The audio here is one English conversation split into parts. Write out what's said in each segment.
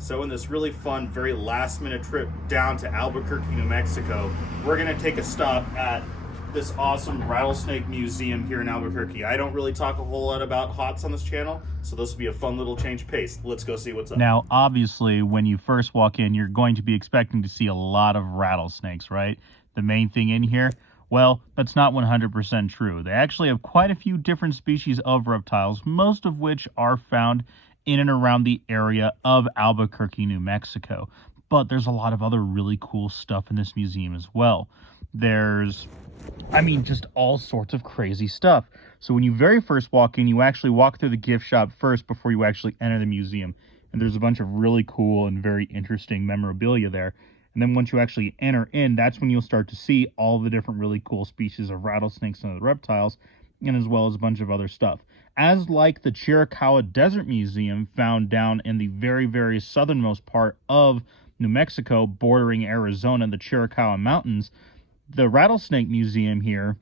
So in this really fun, very last minute trip down to Albuquerque, New Mexico, we're going to take a stop at this awesome rattlesnake museum here in Albuquerque. I don't really talk a whole lot about hots on this channel, so this will be a fun little change of pace. Let's go see what's up. Now, obviously, when you first walk in, you're going to be expecting to see a lot of rattlesnakes, right? The main thing in here, well, that's not 100% true. They actually have quite a few different species of reptiles, most of which are found in and around the area of Albuquerque, New Mexico. But there's a lot of other really cool stuff in this museum as well. There's, just all sorts of crazy stuff. So when you very first walk in, you actually walk through the gift shop first before you actually enter the museum. And there's a bunch of really cool and very interesting memorabilia there. And then once you actually enter in, that's when you'll start to see all the different really cool species of rattlesnakes and other reptiles, and as well as a bunch of other stuff. As like the Chiricahua Desert Museum found down in the very, very southernmost part of New Mexico, bordering Arizona, the Chiricahua Mountains, the Rattlesnake Museum here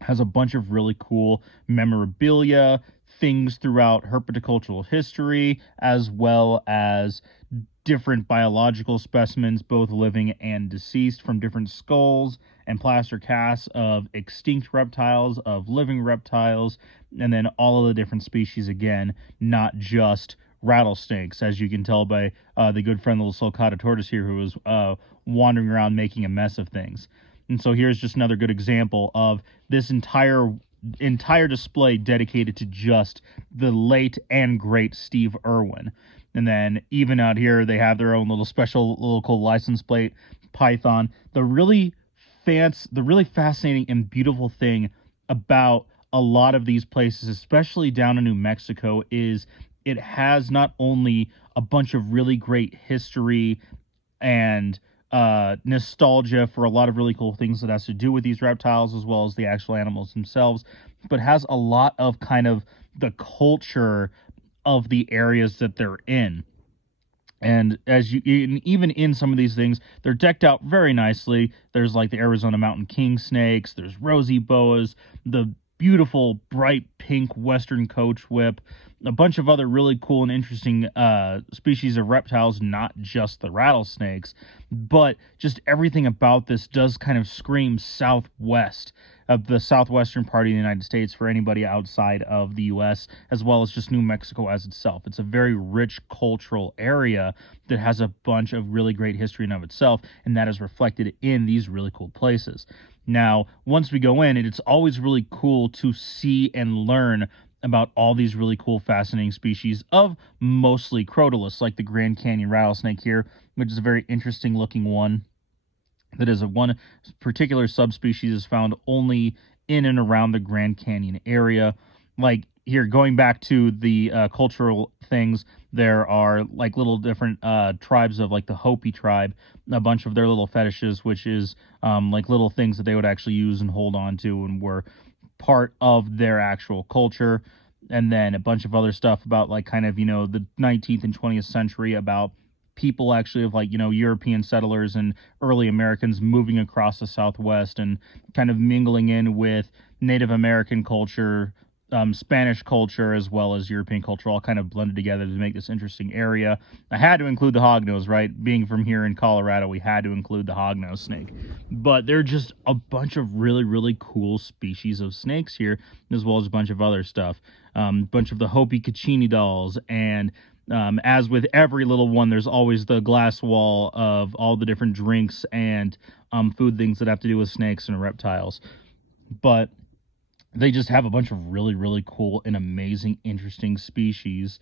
has a bunch of really cool memorabilia, things throughout herpetocultural history, as well as different biological specimens, both living and deceased, from different skulls and plaster casts of extinct reptiles, of living reptiles, and then all of the different species again, not just rattlesnakes, as you can tell by the good friend little sulcata tortoise here, who was wandering around making a mess of things. And so here's just another good example of this entire display dedicated to just the late and great Steve Irwin. And then even out here, they have their own little special little cool license plate python. The really fascinating and beautiful thing about a lot of these places, especially down in New Mexico, is it has not only a bunch of really great history and nostalgia for a lot of really cool things that has to do with these reptiles, as well as the actual animals themselves, but has a lot of kind of the culture of the areas that they're in. And even in some of these things, they're decked out very nicely. There's like the Arizona mountain king snakes, there's rosy boas, the beautiful bright pink western coach whip, a bunch of other really cool and interesting species of reptiles, not just the rattlesnakes, but just everything about this does kind of scream southwest, of the southwestern part of the United States, for anybody outside of the U.S., as well as just New Mexico as itself. It's a very rich cultural area that has a bunch of really great history in of itself, and that is reflected in these really cool places. Now, once we go in, it's always really cool to see and learn about all these really cool, fascinating species of mostly crotalus, like the Grand Canyon rattlesnake here, which is a very interesting looking one. That is one particular subspecies is found only in and around the Grand Canyon area. Like here, going back to the cultural things, there are like little different tribes of like the Hopi tribe, a bunch of their little fetishes, which is like little things that they would actually use and hold on to and were part of their actual culture. And then a bunch of other stuff about like kind of, the 19th and 20th century, about people actually of like, European settlers and early Americans moving across the Southwest and kind of mingling in with Native American culture, Spanish culture, as well as European culture, all kind of blended together to make this interesting area. I had to include the hognose, right? Being from here in Colorado, we had to include the hognose snake. But there are just a bunch of really, really cool species of snakes here, as well as a bunch of other stuff. Bunch of the Hopi Caccini dolls, and as with every little one, there's always the glass wall of all the different drinks and food things that have to do with snakes and reptiles. But they just have a bunch of really, really cool and amazing, interesting species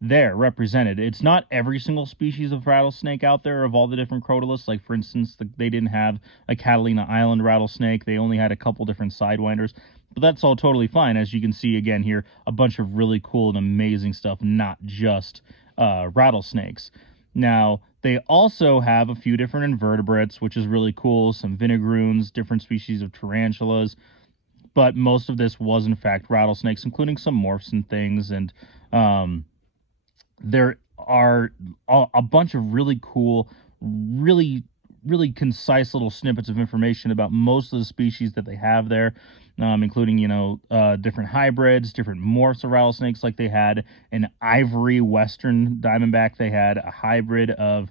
there represented. It's not every single species of rattlesnake out there of all the different crotalus. Like, for instance, they didn't have a Catalina Island rattlesnake. They only had a couple different sidewinders. But that's all totally fine. As you can see again here, a bunch of really cool and amazing stuff, not just rattlesnakes. Now, they also have a few different invertebrates, which is really cool. Some vinegaroons, different species of tarantulas. But most of this was, in fact, rattlesnakes, including some morphs and things. And there are a bunch of really cool, really really concise little snippets of information about most of the species that they have there, including, different hybrids, different morphs of rattlesnakes. Like they had an ivory western diamondback. They had a hybrid of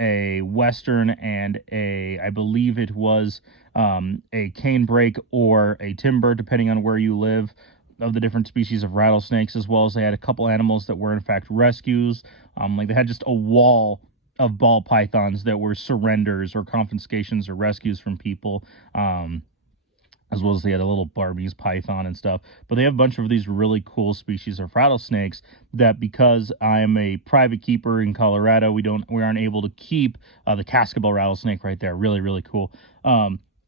a western and I believe it was a canebrake or a timber, depending on where you live, of the different species of rattlesnakes, as well as they had a couple animals that were in fact rescues. Like they had just a wall of ball pythons that were surrenders or confiscations or rescues from people. As well as they had a little Barbie's python and stuff. But they have a bunch of these really cool species of rattlesnakes that, because I am a private keeper in Colorado, we aren't able to keep the cascabel rattlesnake right there. Really, really cool.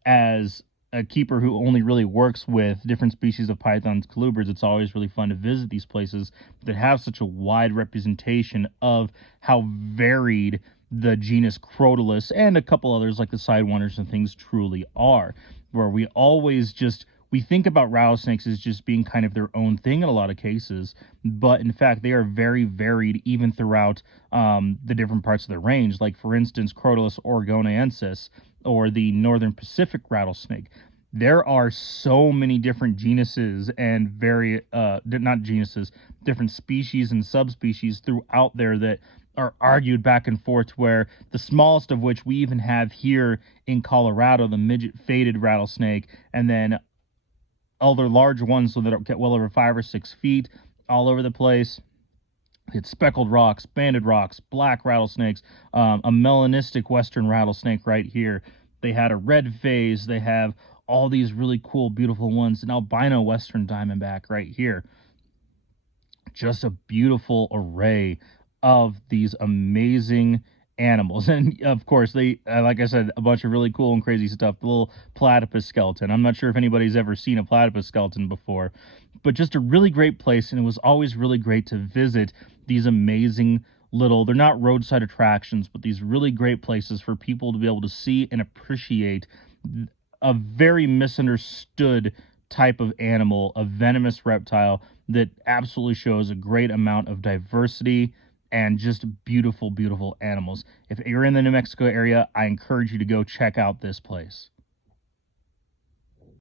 As a keeper who only really works with different species of pythons, colubrids, it's always really fun to visit these places that have such a wide representation of how varied the genus Crotalus and a couple others like the sidewinders and things truly are, where we think about rattlesnakes as just being kind of their own thing in a lot of cases, but in fact they are very varied even throughout the different parts of the range. Like for instance, Crotalus oregoniensis, or the northern Pacific rattlesnake. There are so many different genuses and different species and subspecies throughout there that are argued back and forth, where the smallest of which we even have here in Colorado, the midget faded rattlesnake, and then other large ones so that get well over 5 or 6 feet all over the place. It's speckled rocks, banded rocks, black rattlesnakes, a melanistic western rattlesnake right here. They had a red phase. They have all these really cool, beautiful ones. An albino western diamondback right here. Just a beautiful array of these amazing animals. And of course, they, like I said, a bunch of really cool and crazy stuff. The little platypus skeleton. I'm not sure if anybody's ever seen a platypus skeleton before, but just a really great place. And it was always really great to visit these amazing they're not roadside attractions, but these really great places for people to be able to see and appreciate a very misunderstood type of animal, a venomous reptile that absolutely shows a great amount of diversity and just beautiful, beautiful animals. If you're in the New Mexico area, I encourage you to go check out this place.